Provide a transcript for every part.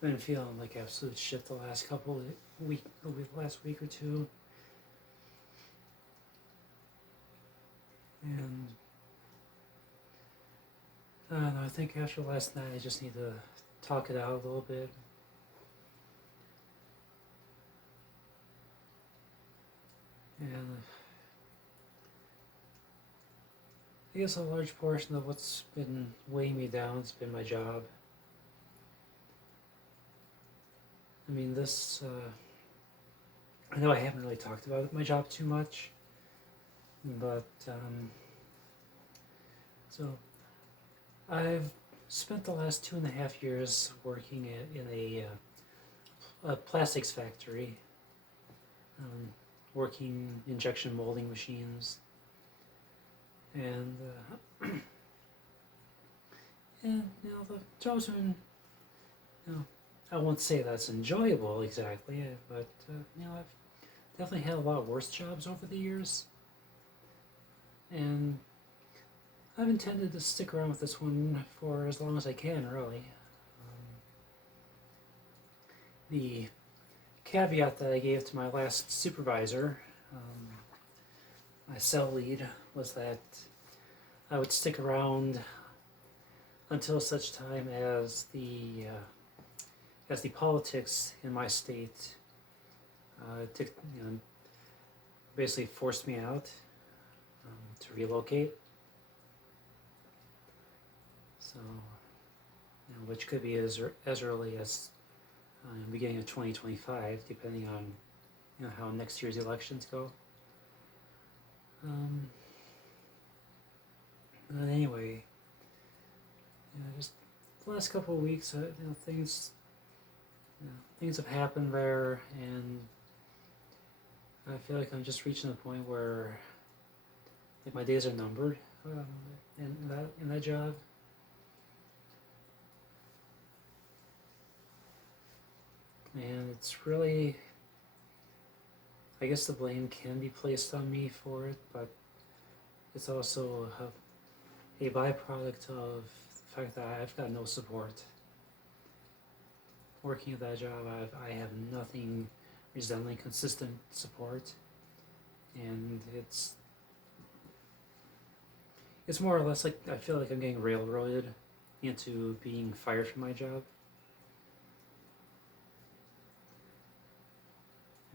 been feeling like absolute shit the last last week or two, and I don't know. I think after last night, I just need to talk it out a little bit. And I guess a large portion of what's been weighing me down has been my job. I mean, I know I haven't really talked about my job too much, but so I've spent the last 2.5 years working in a plastics factory, um, working injection molding machines, and and the job's been, you know, I won't say that's enjoyable exactly, but I've definitely had a lot worse jobs over the years, and I've intended to stick around with this one for as long as I can, really. The caveat that I gave to my last supervisor, my cell lead, was that I would stick around until such time as the politics in my state basically forced me out to relocate. So, which could be as early as beginning of 2025, depending on how next year's elections go. But anyway, just the last couple of weeks, things have happened there, and I feel like I'm just reaching the point where like my days are numbered in that job. And it's really, I guess the blame can be placed on me for it, but it's also a byproduct of the fact that I've got no support. Working at that job, I have nothing resembling consistent support, and it's more or less like I feel like I'm getting railroaded into being fired from my job.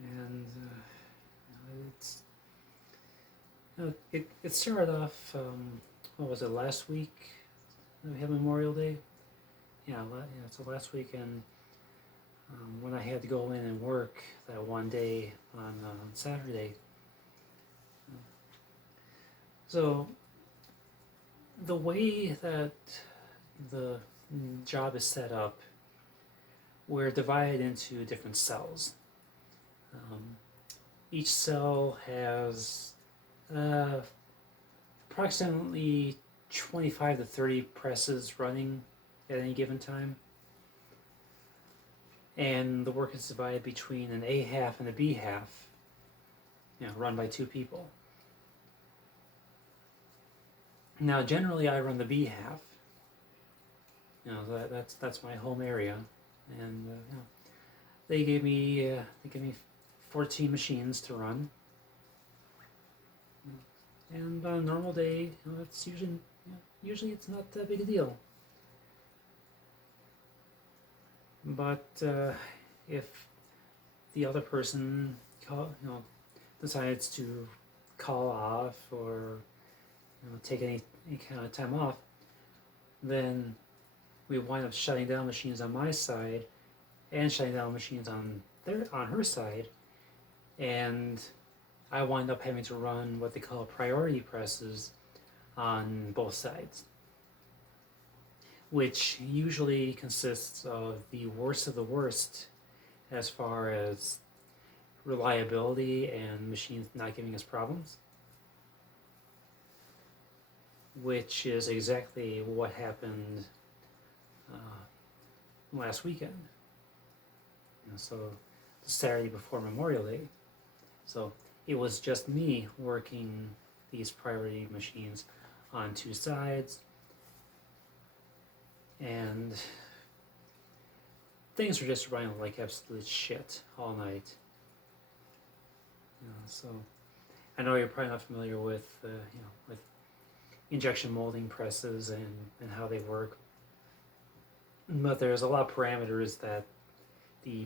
And it started off. What was it, last week? We had Memorial Day. Yeah, so last weekend when I had to go in and work that one day on Saturday. So the way that the job is set up, we're divided into different cells. Each cell has approximately 25 to 30 presses running at any given time. And the work is divided between an A half and a B half, run by two people. Now, generally, I run the B half. That's my home area, and they gave me 14 machines to run. And on a normal day, it's usually it's not that big a deal. But if the other person decides to call off or take any kind of time off, then we wind up shutting down machines on my side and shutting down machines on her side, and I wind up having to run what they call priority presses on both sides, which usually consists of the worst of the worst as far as reliability and machines not giving us problems, which is exactly what happened last weekend. So the Saturday before Memorial Day. So it was just me working these priority machines on two sides, and things are just running like absolute shit all night. So I know you're probably not familiar with with injection molding presses and how they work, but there's a lot of parameters that the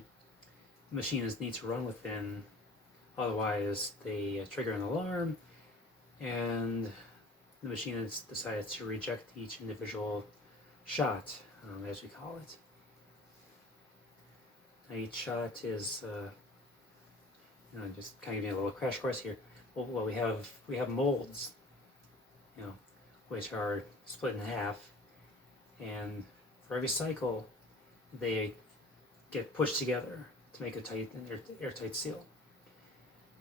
machinists need to run within, otherwise they trigger an alarm and the machinist decides to reject each individual shot, as we call it. Now each shot is, just kind of giving a little crash course here. Well, we have molds, which are split in half, and for every cycle, they get pushed together to make a tight and airtight seal.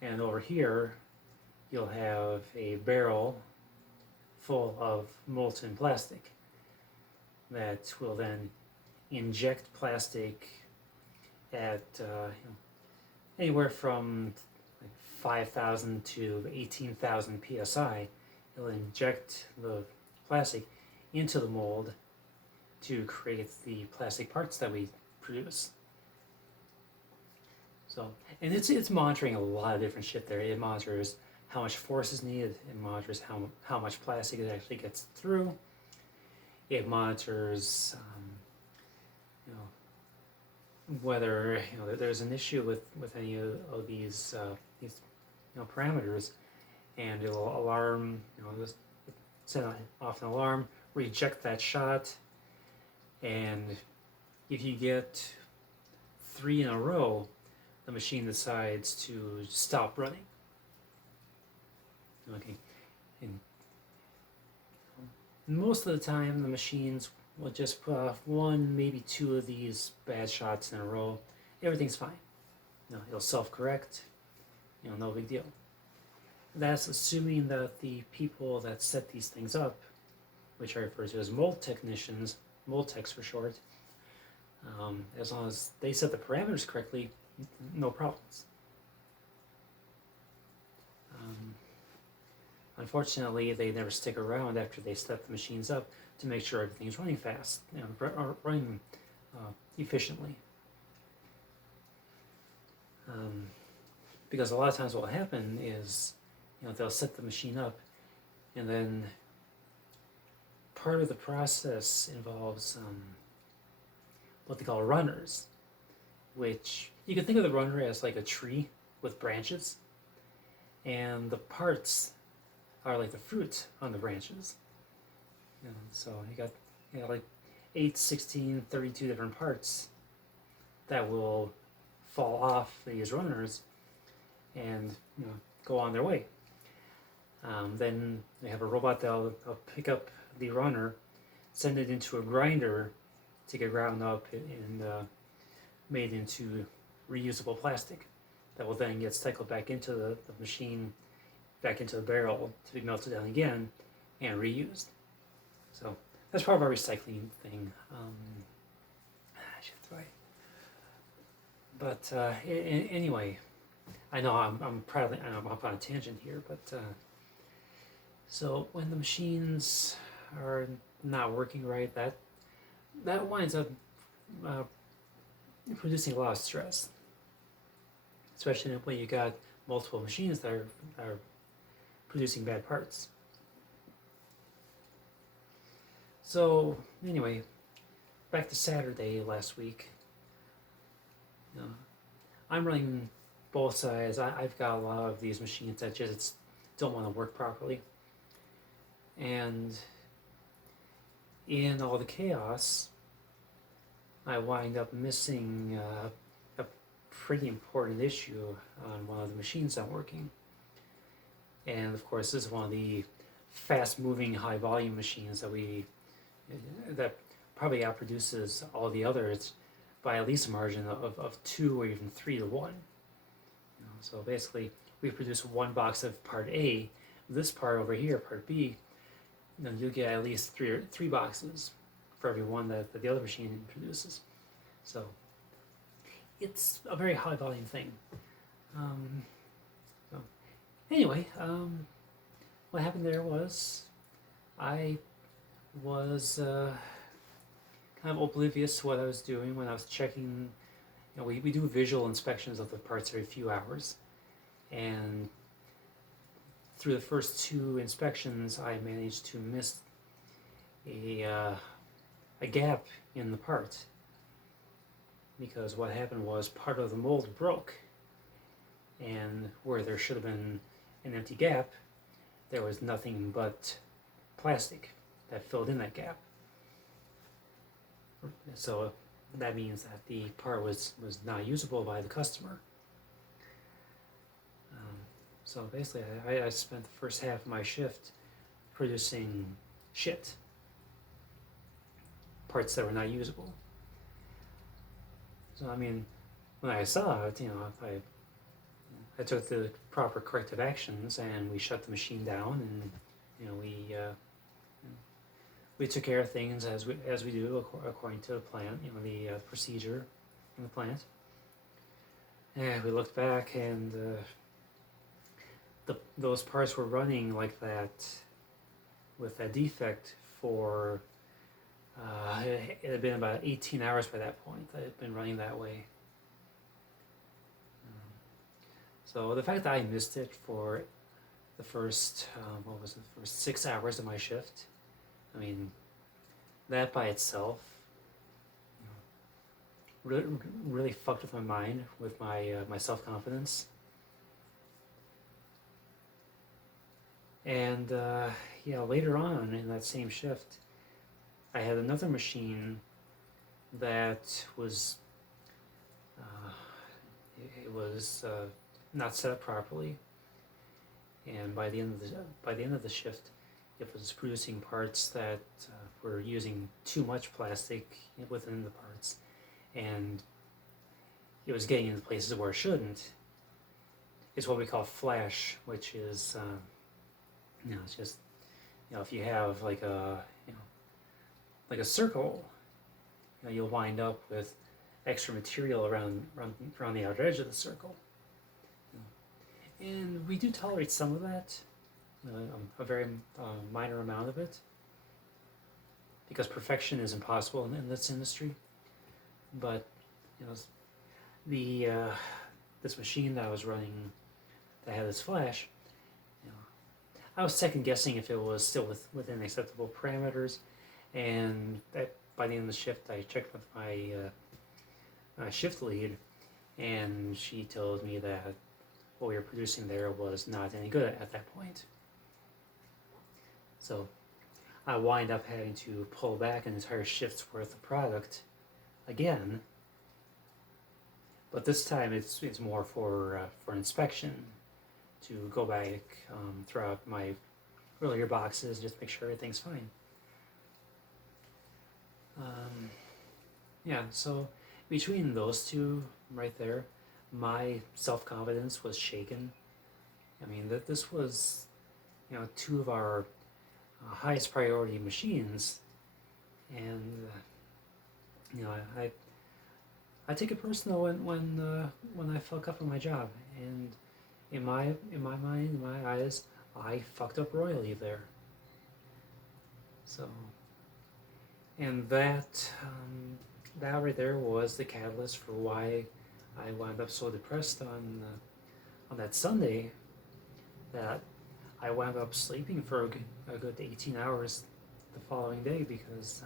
And over here, you'll have a barrel full of molten plastic that will then inject plastic at anywhere from 5,000 to 18,000 psi. It'll inject the plastic into the mold to create the plastic parts that we produce. So, and it's monitoring a lot of different shit there. It monitors how much force is needed. It monitors how much plastic it actually gets through. It monitors, whether there's an issue with any of these parameters, and it'll alarm, just send off an alarm, reject that shot, and if you get 3 in a row, the machine decides to stop running. Okay, and most of the time the machines will just put off 1, maybe 2 of these bad shots in a row. Everything's fine. It'll self-correct. No big deal. That's assuming that the people that set these things up, which I refer to as mold technicians, mold techs for short, as long as they set the parameters correctly, no problems. Unfortunately, they never stick around after they set the machines up to make sure everything's running fast, running efficiently. Because a lot of times what will happen is, they'll set the machine up, and then part of the process involves what they call runners, which you can think of the runner as like a tree with branches, and the parts are like the fruit on the branches. So you got like 8, 16, 32 different parts that will fall off these runners and go on their way. Then they have a robot that'll pick up the runner, send it into a grinder to get ground up and made into reusable plastic that will then get cycled back into the machine, back into the barrel to be melted down again and reused. So that's part of our recycling thing. But anyway, I know I'm up on a tangent here, but so when the machines are not working right, that winds up producing a lot of stress, especially when you got multiple machines that are producing bad parts. So anyway, back to Saturday last week. I'm running both sides. I've got a lot of these machines that just don't want to work properly, and in all the chaos, I wind up missing a pretty important issue on one of the machines not working. And of course, this is one of the fast-moving, high-volume machines that probably outproduces all the others by at least a margin of 2 or even 3 to 1. So basically, we produce 1 box of part A. This part over here, part B, you'll get at least three boxes for every one that the other machine produces. So it's a very high volume thing. So anyway, what happened there was I was kind of oblivious to what I was doing when I was checking. We do visual inspections of the parts every few hours, and through the first two inspections, I managed to miss a, uh, a gap in the part, because what happened was part of the mold broke, and where there should have been an empty gap, there was nothing but plastic that filled in that gap. So that means that the part was not usable by the customer. So basically, I spent the first half of my shift producing shit, parts that were not usable. So I mean, when I saw it, I took the proper corrective actions, and we shut the machine down, and we took care of things as we do according to the plant, the procedure in the plant. And we looked back, and those parts were running like that with that defect for it had been about 18 hours by that point that it had been running that way. So the fact that I missed it for the first, first 6 hours of my shift, I mean, that by itself really fucked with my mind, with my self-confidence. And later on in that same shift, I had another machine that was it was not set up properly, and by the end of the shift, it was producing parts that were using too much plastic within the parts, and it was getting into places where it shouldn't. It's what we call flash, which is it's just if you have like a circle, you'll wind up with extra material around the outer edge of the circle. And we do tolerate some of that, a very minor amount of it, because perfection is impossible in this industry. But this machine that I was running that had this flash, I was second guessing if it was still within acceptable parameters, and by the end of the shift, I checked with my shift lead, and she told me that what we were producing there was not any good at that point. So I wind up having to pull back an entire shift's worth of product again, but this time it's more for inspection, to go back throughout my earlier boxes, just make sure everything's fine. So between those two right there, my self-confidence was shaken. I mean, this was, two of our highest priority machines, and I take it personal when I fuck up on my job, and in my mind, in my eyes, I fucked up royally there. So, and that right there was the catalyst for why I wound up so depressed on that Sunday, that I wound up sleeping for a good 18 hours the following day, because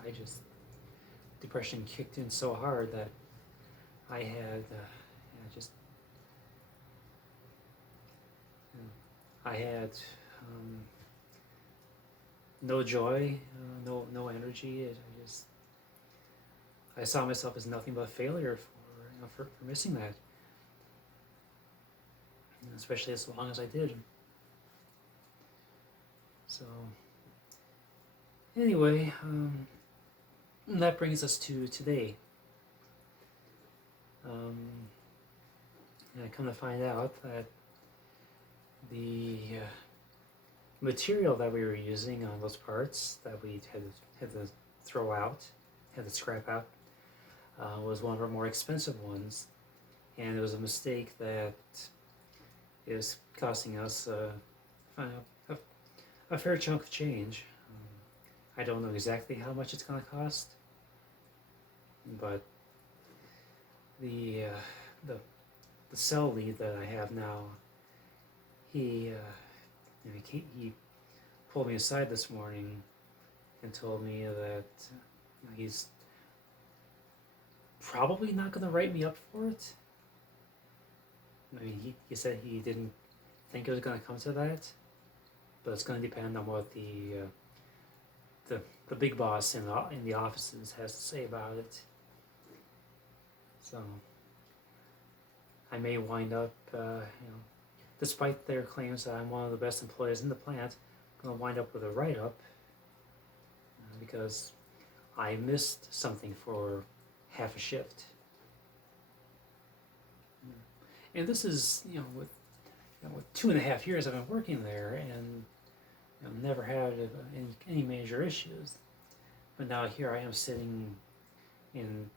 depression kicked in so hard that I had I had no joy, no energy. I saw myself as nothing but a failure for missing that, especially as long as I did. So anyway, that brings us to today. And I come to find out that the material that we were using on those parts that we had to throw out, had to scrap out, was one of our more expensive ones, and it was a mistake that is costing us a fair chunk of change. I don't know exactly how much it's going to cost, but the the the cell lead that I have now, he he pulled me aside this morning and told me that he's probably not going to write me up for it. I mean, he said he didn't think it was going to come to that, but it's going to depend on what the big boss in the offices has to say about it. So I may wind up, despite their claims that I'm one of the best employees in the plant, I'm going to wind up with a write-up because I missed something for half a shift. And this is, with 2.5 years I've been working there and never had any major issues. But now here I am sitting in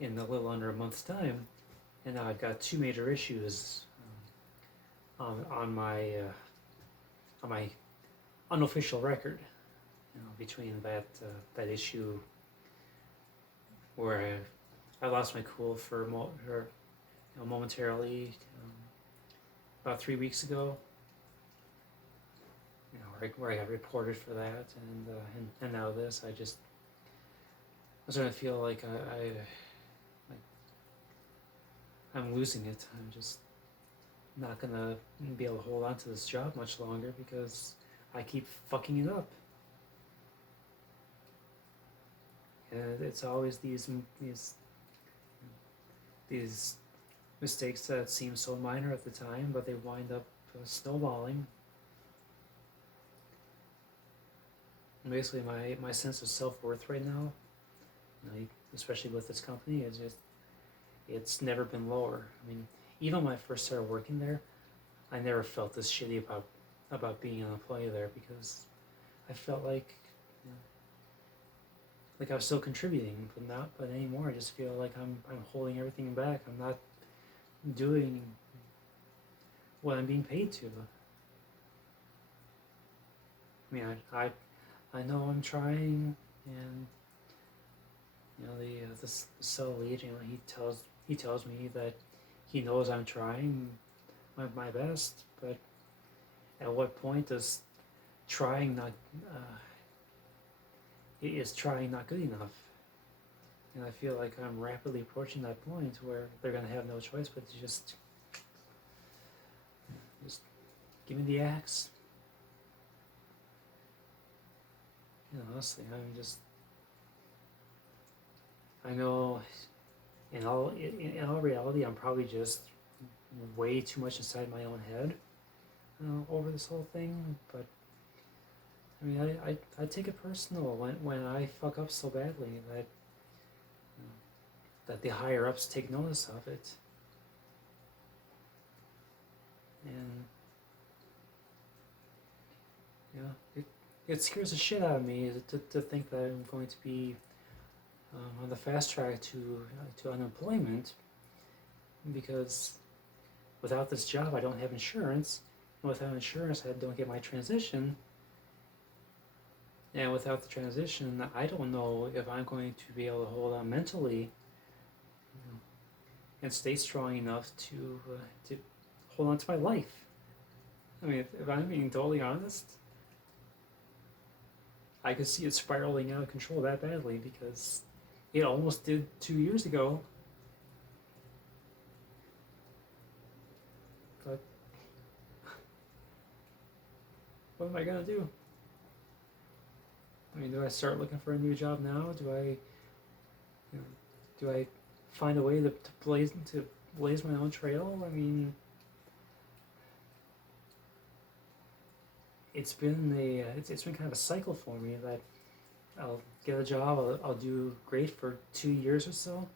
a little under a month's time, and now I've got 2 major issues on my unofficial record. Between that issue where I lost my cool for momentarily about 3 weeks ago, where I got reported for that, and now this. I was starting to feel like I'm losing it. I'm just not gonna be able to hold on to this job much longer because I keep fucking it up. And it's always these mistakes that seem so minor at the time, but they wind up snowballing. And basically, my sense of self-worth right now, especially with this company, it's never been lower. I mean, even when I first started working there, I never felt this shitty about being an employee there because I felt like I was still contributing, but anymore. I just feel like I'm holding everything back. I'm not doing what I'm being paid to. I mean, I know I'm trying, and the cell lead, he tells me that he knows I'm trying my best, but at what point does trying not is trying not good enough? And I feel like I'm rapidly approaching that point where they're gonna have no choice but to just give me the axe. Honestly, I know in all reality, I'm probably just way too much inside my own head over this whole thing, but I mean, I take it personal when I fuck up so badly that the higher ups take notice of it, and it scares the shit out of me to think that I'm going to be on the fast track to unemployment, because without this job I don't have insurance, and without insurance I don't get my transition. And without the transition, I don't know if I'm going to be able to hold on mentally, and stay strong enough to hold on to my life. I mean, if I'm being totally honest, I could see it spiraling out of control that badly because it almost did 2 years ago. But what am I gonna do? I mean, do I start looking for a new job now? Do I find a way to blaze my own trail? I mean, it's been kind of a cycle for me that I'll get a job, I'll do great for 2 years or so,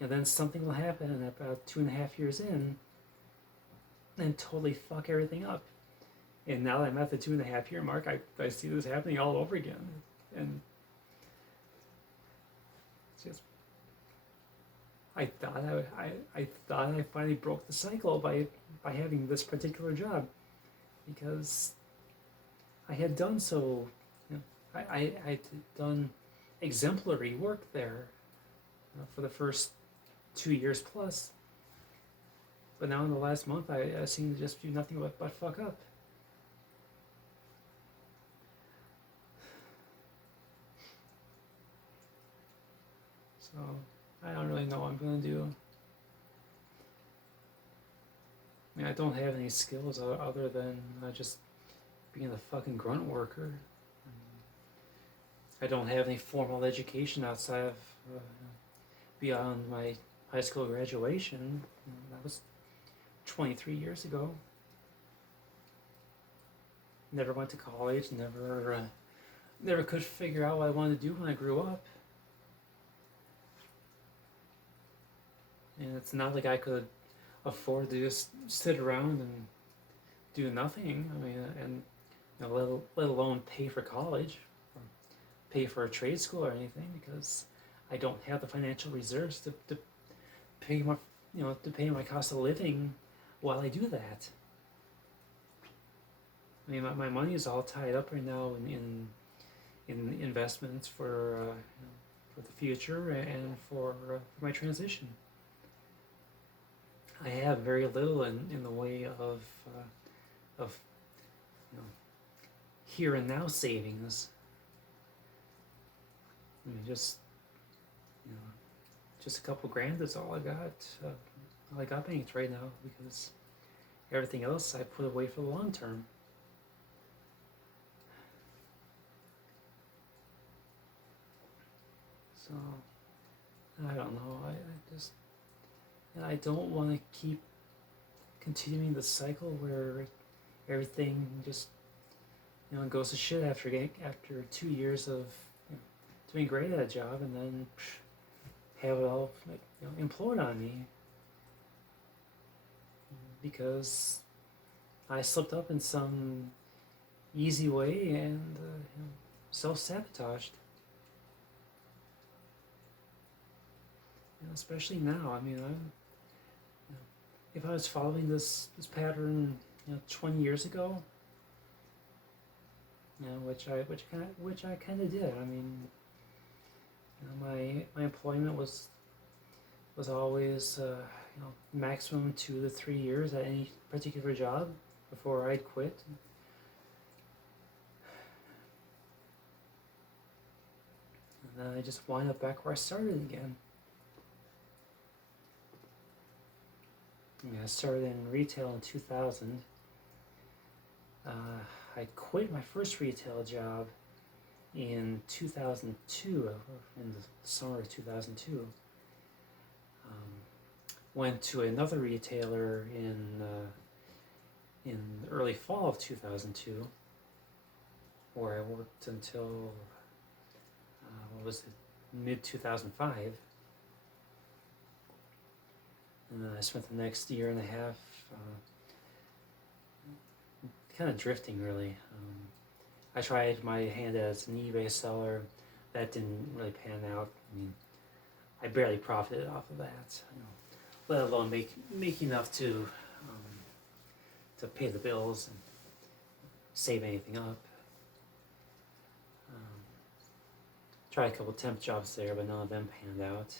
and then something will happen and about 2.5 years in and totally fuck everything up. And now that I'm at the 2.5 year mark, I see this happening all over again. And it's just, I thought I finally broke the cycle by having this particular job, because I had done so. I had done exemplary work there for the first 2 years plus. But now in the last month, I seem to just do nothing but fuck up. So I don't really know what I'm gonna do. I mean, I don't have any skills other than just being a fucking grunt worker. I don't have any formal education outside of beyond my high school graduation. That was 23 years ago. Never went to college. Never could figure out what I wanted to do when I grew up. And it's not like I could afford to just sit around and do nothing. I mean, and let alone pay for college, or pay for a trade school or anything, because I don't have the financial reserves to pay my cost of living while I do that. I mean, my money is all tied up right now in investments for the future and for my transition. I have very little in the way of here and now savings. I mean, just a couple grand is all I got. All I got banked right now, because everything else I put away for the long term. So I don't know. I don't want to keep continuing the cycle where everything just goes to shit after 2 years of doing great at a job, and then have it all implode on me because I slipped up in some easy way and self-sabotaged. Especially now. I mean, if I was following this pattern 20 years ago, which I kind of did. I mean, my employment was always maximum 2 to 3 years at any particular job before I'd quit. And then I just wind up back where I started again. I started in retail in 2000. I quit my first retail job in 2002, in the summer of 2002. Went to another retailer in the early fall of 2002, where I worked until mid 2005. And then I spent the next year and a half kind of drifting, really. I tried my hand as an eBay seller. That didn't really pan out. I mean, I barely profited off of that, let alone make enough to pay the bills and save anything up. Tried a couple temp jobs there, but none of them panned out.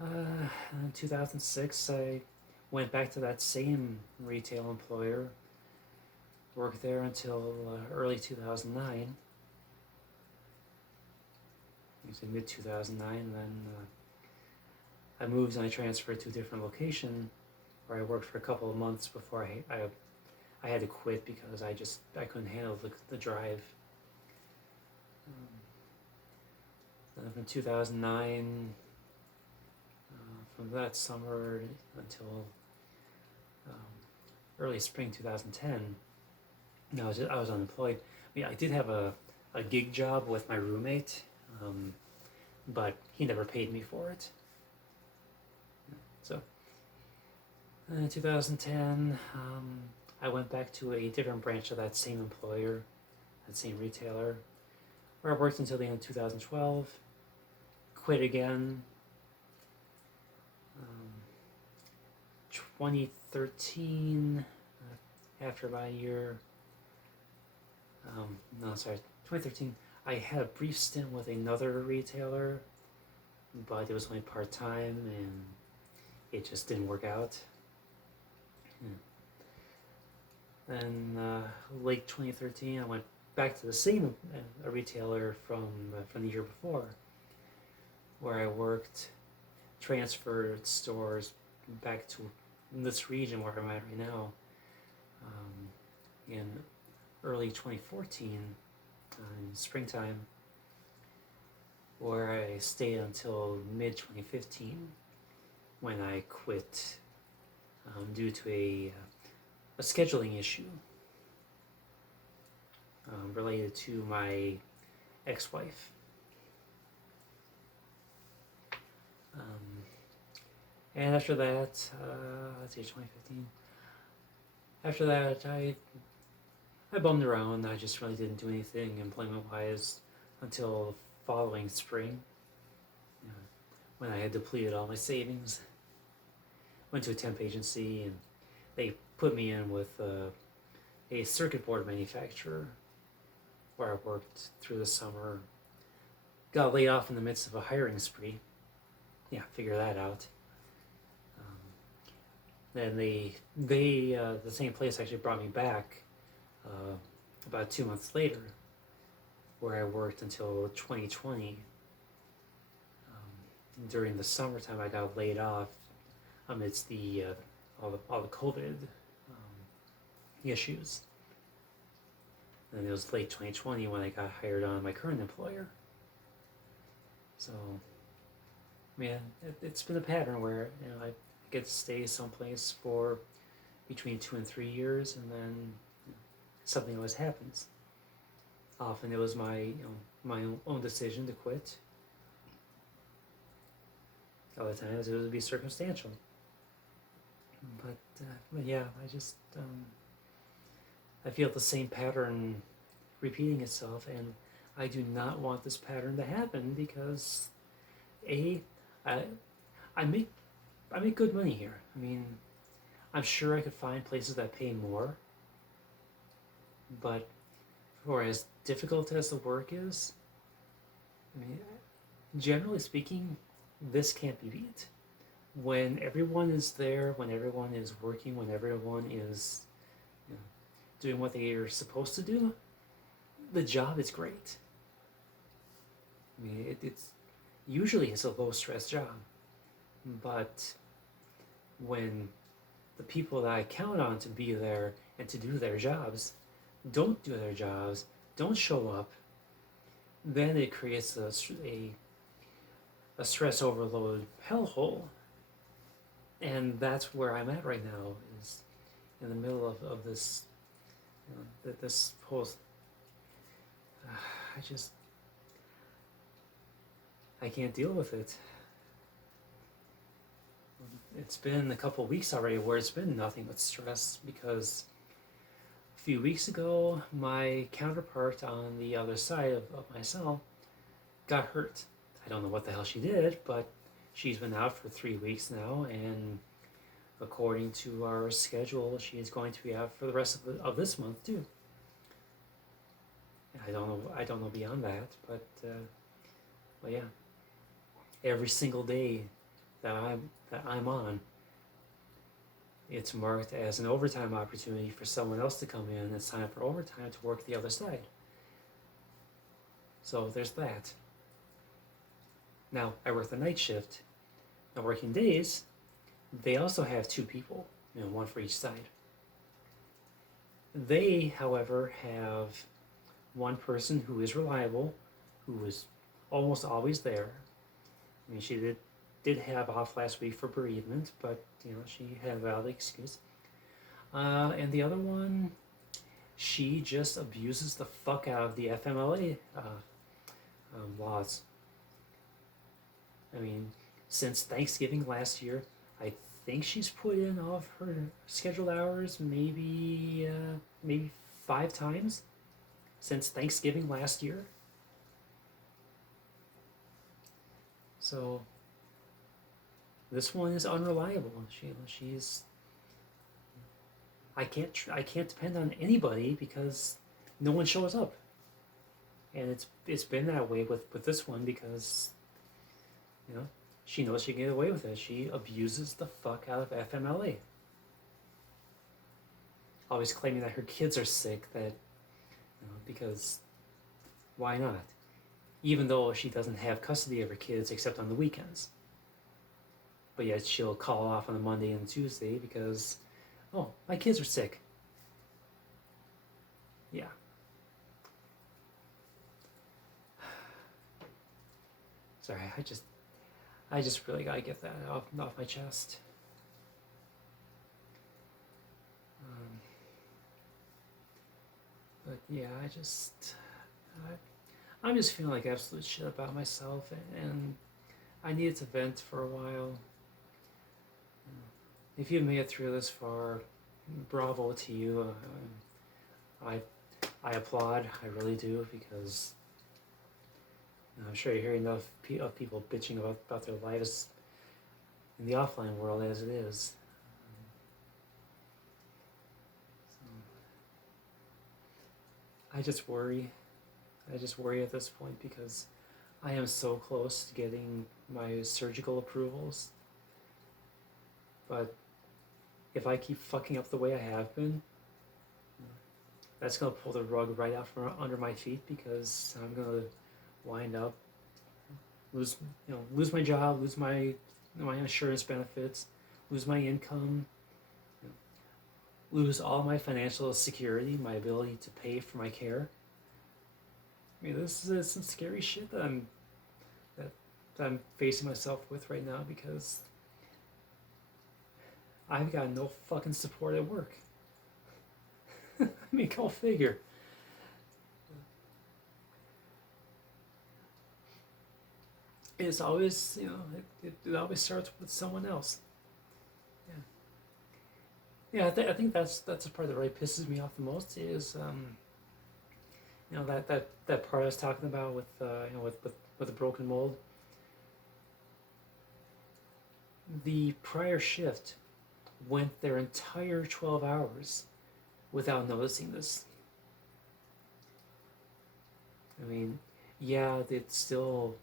In 2006, I went back to that same retail employer, worked there until early 2009. It was in mid 2009, and then I moved and I transferred to a different location where I worked for a couple of months before I had to quit because I couldn't handle the drive. Then from 2009. From that summer until early spring 2010, I was unemployed. I mean, I did have a gig job with my roommate, but he never paid me for it. So in 2010, I went back to a different branch of that same employer, that same retailer, where I worked until the end of 2012, quit again. 2013, after about a year, 2013, I had a brief stint with another retailer, but it was only part-time and it just didn't work out. Then late 2013, I went back to the same retailer from the year before, where I worked, transferred stores back to this region where I'm at right now in early 2014, in springtime, where I stayed until mid 2015 when I quit due to a scheduling issue related to my ex-wife. And after that, let's see, 2015. After that, I bummed around. I just really didn't do anything employment-wise until following spring, when I had depleted all my savings. Went to a temp agency and they put me in with a circuit board manufacturer where I worked through the summer. Got laid off in the midst of a hiring spree. Yeah, figure that out. Then the same place actually brought me back about 2 months later, where I worked until 2020. During the summertime, I got laid off amidst all the COVID issues. And it was late 2020 when I got hired on my current employer. So, man, it's been a pattern where I get to stay someplace for between 2 and 3 years, and then something always happens. Often it was my own decision to quit. Other times it would be circumstantial. But yeah, I feel the same pattern repeating itself, and I do not want this pattern to happen because I make good money here. I mean, I'm sure I could find places that pay more, but for as difficult as the work is, I mean, generally speaking, this can't be beat. When everyone is there, when everyone is working, when everyone is doing what they are supposed to do, the job is great. I mean, it's a low stress job, but when the people that I count on to be there and to do their jobs don't do their jobs, don't show up, then it creates a stress overload hellhole. And that's where I'm at right now, is in the middle of this, this whole, I can't deal with it. It's been a couple of weeks already where it's been nothing but stress, because a few weeks ago, my counterpart on the other side of my cell got hurt. I don't know what the hell she did, but she's been out for 3 weeks now, and according to our schedule, she is going to be out for the rest of this month too. I don't know beyond that, but yeah, every single day that I'm on, it's marked as an overtime opportunity for someone else to come in. It's time for overtime to work the other side. So there's that. Now, I work the night shift. Now, working days, they also have 2 people, one for each side. They, however, have one person who is reliable, who is almost always there. I mean, she did have off last week for bereavement, but she had a valid excuse. And the other one, she just abuses the fuck out of the FMLA laws. I mean, since Thanksgiving last year, I think she's put in all of her scheduled hours maybe 5 times since Thanksgiving last year. So this one is unreliable. She's I can't depend on anybody because no one shows up. and it's been that way with this one because she knows she can get away with it. She abuses the fuck out of FMLA, always claiming that her kids are sick. That because why not? Even though she doesn't have custody of her kids except on the weekends. But yet she'll call off on a Monday and Tuesday because, oh, my kids are sick. Yeah. Sorry, I just really gotta get that off my chest. But yeah, I'm just feeling like absolute shit about myself, and I needed to vent for a while. If you've made it through this far, bravo to you. I applaud, I really do, because I'm sure you hear enough of people bitching about their lives in the offline world as it is. I just worry at this point because I am so close to getting my surgical approvals. But if I keep fucking up the way I have been, that's going to pull the rug right out from under my feet because I'm going to wind up lose my job, lose my insurance benefits, lose my income, lose all my financial security, my ability to pay for my care. I mean, this is some scary shit that I'm facing myself with right now because I've got no fucking support at work. I mean, go figure. It's always, it always starts with someone else. Yeah, I think that's the part that really pisses me off the most is, that part I was talking about with the broken mold. The prior shift went their entire 12 hours without noticing this. I mean, yeah, it's still,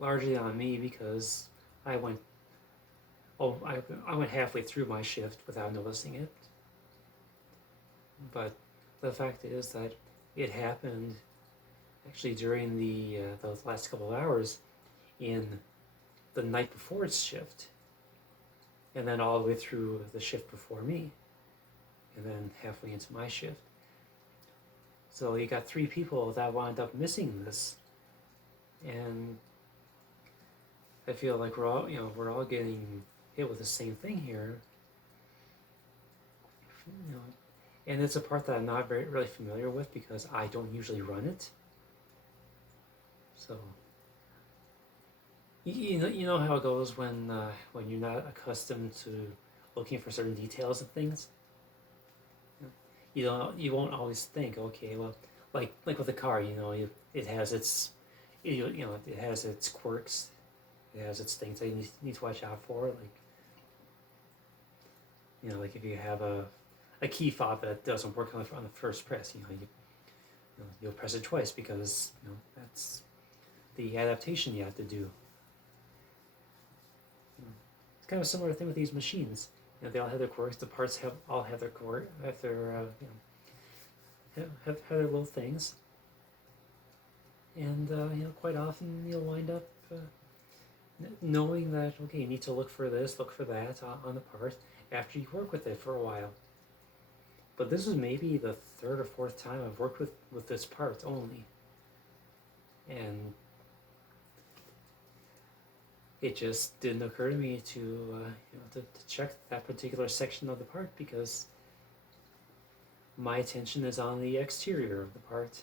largely on me because I went halfway through my shift without noticing it. But the fact is that it happened actually during the last couple of hours in the night before its shift, and then all the way through the shift before me, and then halfway into my shift. So you got 3 people that wound up missing this, and I feel like we're all getting hit with the same thing here. And it's a part that I'm not really familiar with because I don't usually run it. So you know how it goes when you're not accustomed to looking for certain details of things. You won't always think, okay, well, like with a car, it has its it has its quirks, it has its things that you need to watch out for, like if you have a key fob that doesn't work on the first press, you'll press it twice because that's the adaptation you have to do. It's kind of a similar thing with these machines. They all have their quirks. The parts all have their quirk, have their little things. And quite often you'll wind up knowing that you need to look for this, look for that on the part after you work with it for a while. But this is maybe the 3rd or 4th time I've worked with this part only, and it just didn't occur to me to check that particular section of the part because my attention is on the exterior of the part,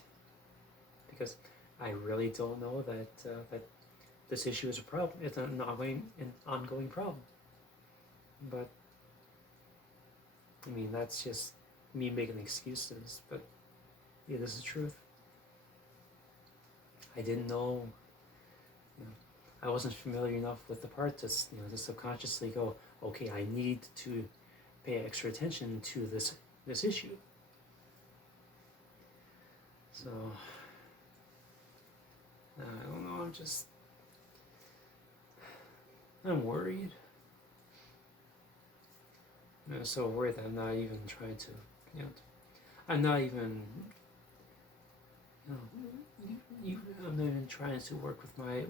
because I really don't know that this issue is a problem. It's an ongoing problem. But I mean, that's just me making excuses. But yeah, this is the truth. I didn't know. I wasn't familiar enough with the part to subconsciously go, okay, I need to pay extra attention to this issue. So I don't know. I'm worried. I'm so worried that I'm not even trying to, you know, I'm not even, I'm not even trying to work with my,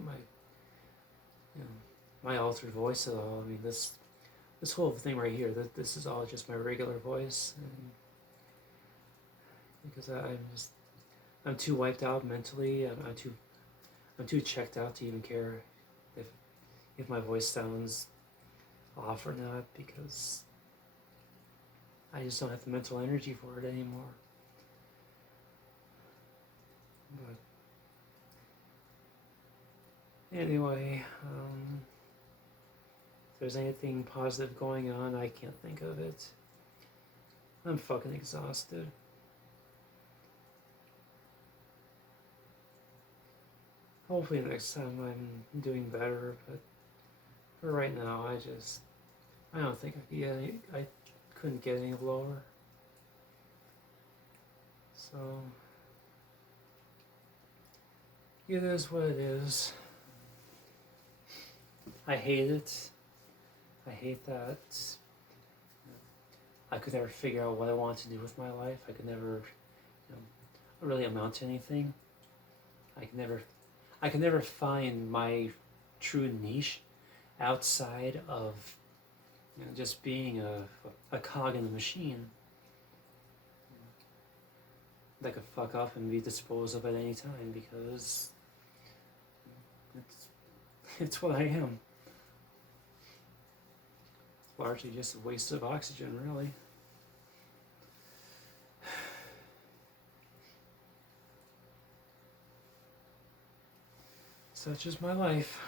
my altered voice at all. I mean, this whole thing right here, this is all just my regular voice, and because I'm too wiped out mentally. I'm too checked out to even care if my voice sounds off or not, because I just don't have the mental energy for it anymore. But anyway, if there's anything positive going on, I can't think of it. I'm fucking exhausted. Hopefully next time I'm doing better, but for right now, I don't think I couldn't get any lower. So it is what it is. I hate it. I hate that I could never figure out what I want to do with my life. I could never, really amount to anything. I could never find my true niche outside of just being a cog in the machine that could fuck up and be disposed of at any time, because it's what I am. Largely just a waste of oxygen, really. Such is my life.